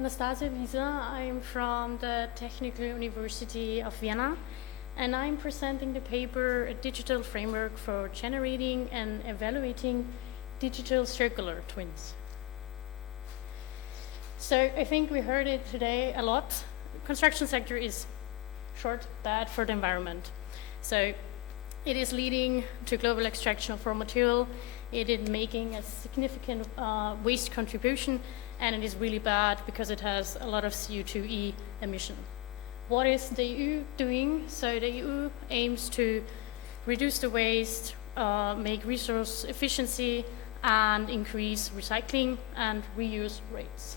Anastasia-A. I'm from the Technical University of Vienna, and I'm presenting the paper, A Digital Framework for Generating and Evaluating Digital Circular Twins. So I think we heard it today a lot. The construction sector is short, bad for the environment. So it is leading to global extraction of raw material. It is making a significant waste contribution, and it is really bad because it has a lot of CO2e emission. What is the EU doing? So the EU aims to reduce the waste, make resource efficiency, and increase recycling and reuse rates.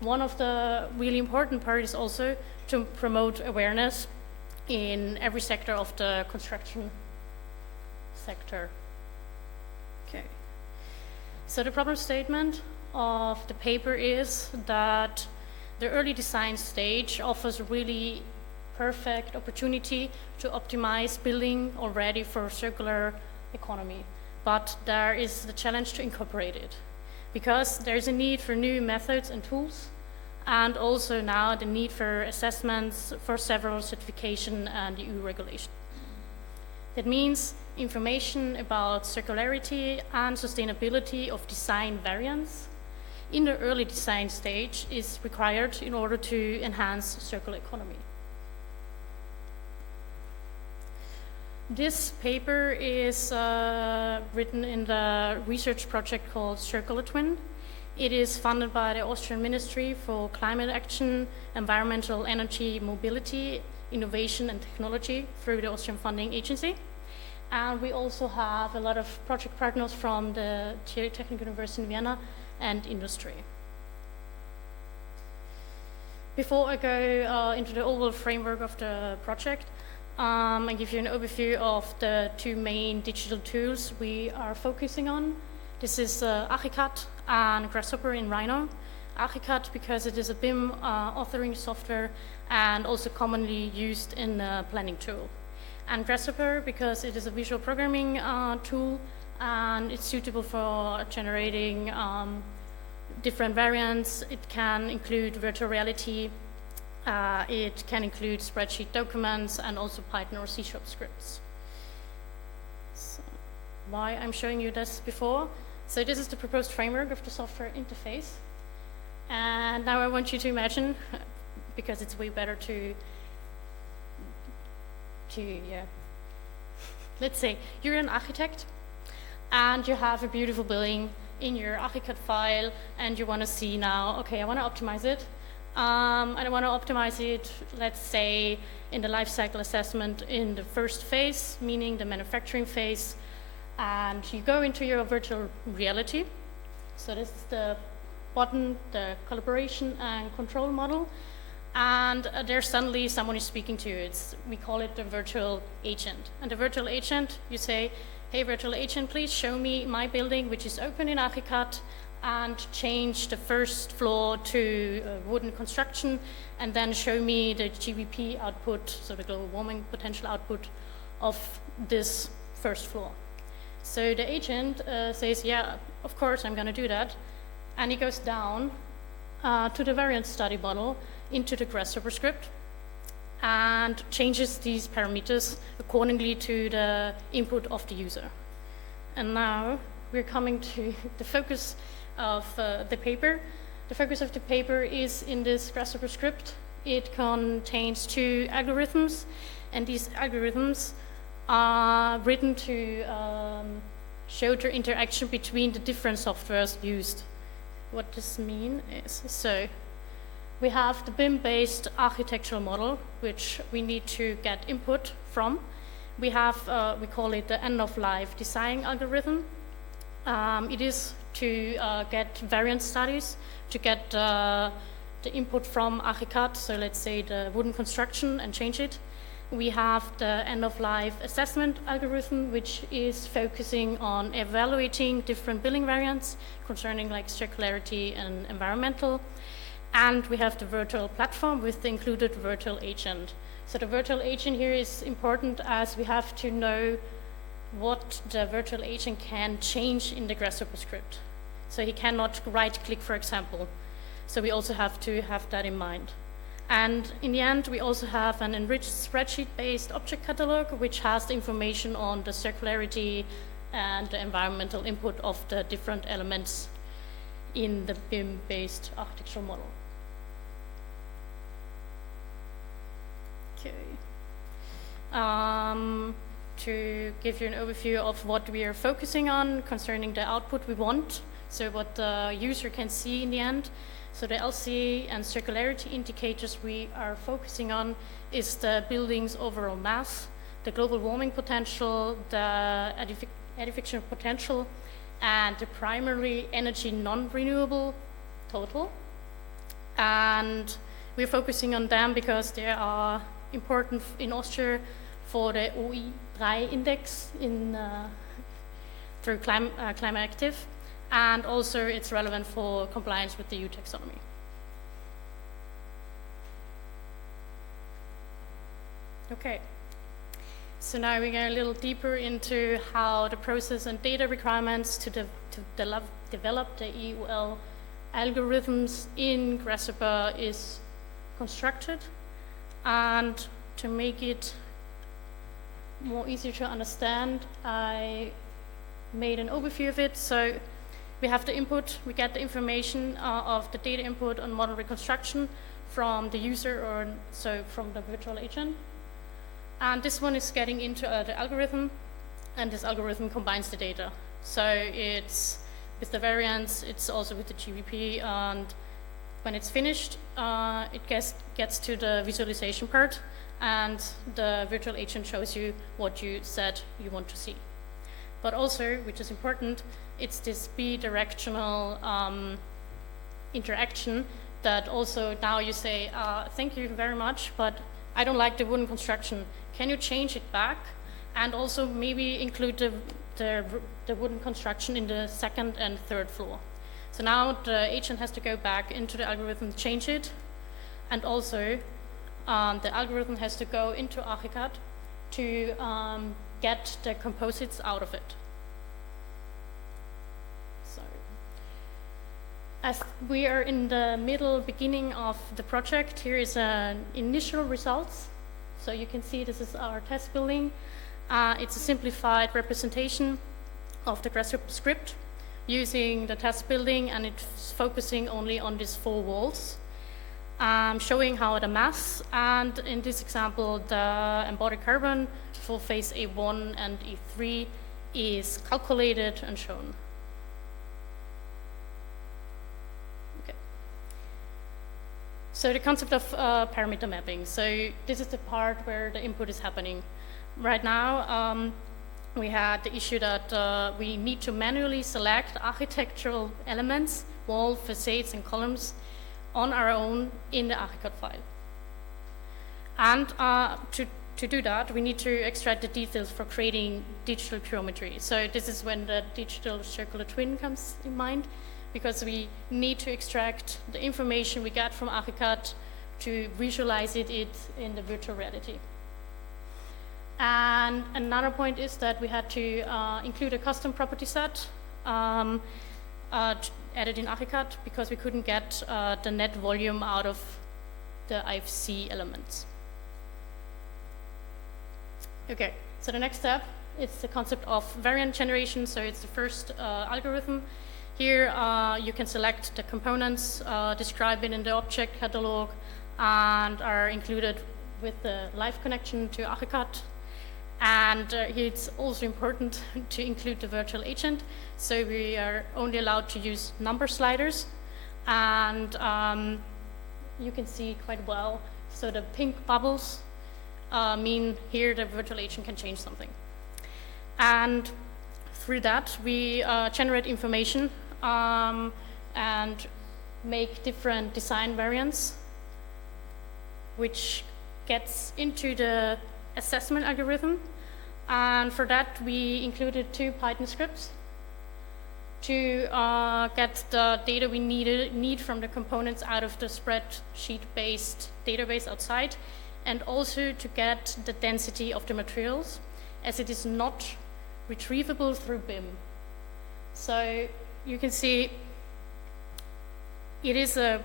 One of the really important parts is also to promote awareness in every sector of the construction sector. Okay. So the problem statement of the paper is that the early design stage offers a really perfect opportunity to optimize building already for circular economy. But there is the challenge to incorporate it, because there's a need for new methods and tools, and also now the need for assessments for several certification and EU regulation. That means information about circularity and sustainability of design variants in the early design stage is required in order to enhance circular economy. This paper is written in the research project called Circular Twin. It is funded by the Austrian Ministry for Climate Action, Environmental Energy, Mobility, Innovation and Technology through the Austrian Funding Agency. And we also have a lot of project partners from the Technical University in Vienna and industry. Before I go into the overall framework of the project, I give you an overview of the two main digital tools we are focusing on. This is Archicad and Grasshopper in Rhino. Archicad because it is a BIM authoring software and also commonly used in a planning tool. And Grasshopper because it is a visual programming tool, and it's suitable for generating different variants. It can include virtual reality, it can include spreadsheet documents, and also Python or C# scripts. So, why I'm showing you this before? So this is the proposed framework of the software interface. And now I want you to imagine, because it's way better to let's say you're an architect and you have a beautiful building in your Archicad file, and you want to see now, okay, I want to optimize it. And I want to optimize it, let's say, in the life cycle assessment in the first phase, meaning the manufacturing phase. And you go into your virtual reality. So this is the button, the collaboration and control model. And there's suddenly someone is speaking to you. We call it the virtual agent. And the virtual agent, you say, hey, virtual agent, please show me my building, which is open in Archicad, and change the first floor to wooden construction, and then show me the GWP output, so the global warming potential output of this first floor. So the agent says, yeah, of course, I'm going to do that. And he goes down to the variant study model into the Grasshopper script and changes these parameters accordingly to the input of the user. And now we're coming to the focus of the paper. The focus of the paper is in this Grasshopper script. It contains two algorithms, and these algorithms are written to show the interaction between the different softwares used. What this means is, so we have the BIM-based architectural model, which we need to get input from. We have, we call it the end-of-life design algorithm. It is to get variant studies, to get the input from Archicad, so let's say the wooden construction, and change it. We have the end-of-life assessment algorithm, which is focusing on evaluating different building variants concerning like circularity and environmental. And we have the virtual platform with the included virtual agent. So the virtual agent here is important, as we have to know what the virtual agent can change in the Grasshopper script. So he cannot right-click, for example. So we also have to have that in mind. And in the end, we also have an enriched spreadsheet-based object catalog, which has the information on the circularity and the environmental input of the different elements in the BIM-based architectural model. Okay. To give you an overview of what we are focusing on concerning the output we want, so what the user can see in the end. So the LCA and circularity indicators we are focusing on is the building's overall mass, the global warming potential, the edification potential, and the primary energy non-renewable total. And we're focusing on them because they are important in Austria for the OE3 index through Climate Active. And also it's relevant for compliance with the EU taxonomy. Okay, so now we go a little deeper into how the process and data requirements to develop the EUL algorithms in Grasshopper is constructed. And to make it more easier to understand, I made an overview of it. So we have the input, we get the information of the data input on model reconstruction from the user, or so from the virtual agent. And this one is getting into the algorithm, and this algorithm combines the data. So it's with the variance, it's also with the GVP, and when it's finished, it gets to the visualization part, and the virtual agent shows you what you said you want to see. But also, which is important, it's this bidirectional interaction that also now you say, thank you very much, but I don't like the wooden construction. Can you change it back? And also maybe include the wooden construction in the second and third floor. So now the agent has to go back into the algorithm, change it, and also the algorithm has to go into Archicad to get the composites out of it. So, as we are in the beginning of the project, here is an initial results. So you can see this is our test building. It's a simplified representation of the Grasshopper script using the test building, and it's focusing only on these 4 walls, showing how the mass, and in this example, the embodied carbon for phase A1 and E3 is calculated and shown. Okay. So the concept of parameter mapping. So this is the part where the input is happening. Right now, we had the issue that we need to manually select architectural elements, wall, facades, and columns on our own in the Archicad file. And to do that, we need to extract the details for creating digital geometry. So this is when the digital circular twin comes in mind, because we need to extract the information we get from Archicad to visualize it in the virtual reality. And another point is that we had to include a custom property set added in Archicad, because we couldn't get the net volume out of the IFC elements. Okay, so the next step is the concept of variant generation. So it's the first algorithm. Here you can select the components, describe it in the object catalog, and are included with the live connection to Archicad. And here it's also important to include the virtual agent. So we are only allowed to use number sliders. And you can see quite well. So the pink bubbles mean here the virtual agent can change something. And through that, we generate information and make different design variants, which gets into the assessment algorithm. And for that, we included 2 Python scripts to get the data we need from the components out of the spreadsheet-based database outside, and also to get the density of the materials, as it is not retrievable through BIM. So you can see it is a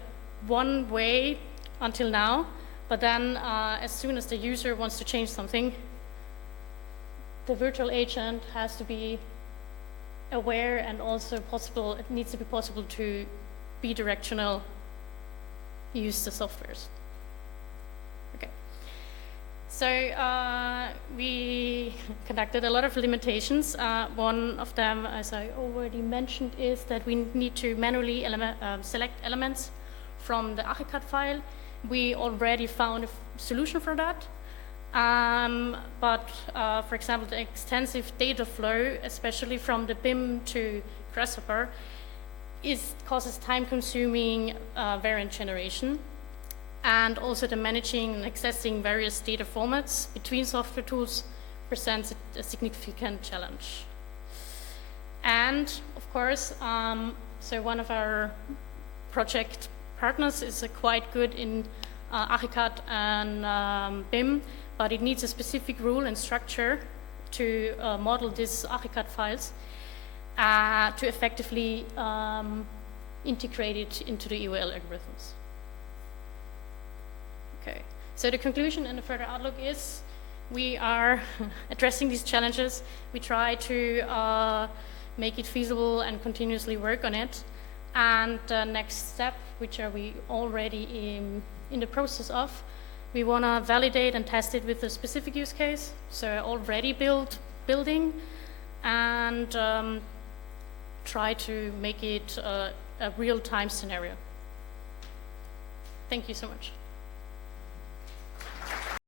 one way until now, but then as soon as the user wants to change something, the virtual agent has to be aware, and also possible, it needs to be possible to bidirectional use the softwares. Okay. So we conducted a lot of limitations. One of them, as I already mentioned, is that we need to manually select elements from the Archicad file. We already found a solution for that. But for example, the extensive data flow, especially from the BIM to Grasshopper, causes time-consuming variant generation, and also the managing and accessing various data formats between software tools presents a significant challenge. And of course, so one of our project partners is quite good in Archicad and BIM, but it needs a specific rule and structure to model these Archicad files to effectively integrate it into the EOL algorithms. Okay, so the conclusion and the further outlook is we are addressing these challenges. We try to make it feasible and continuously work on it. And the next step, which are we already in the process of, we want to validate and test it with a specific use case, so already building, and try to make it a real-time scenario. Thank you so much.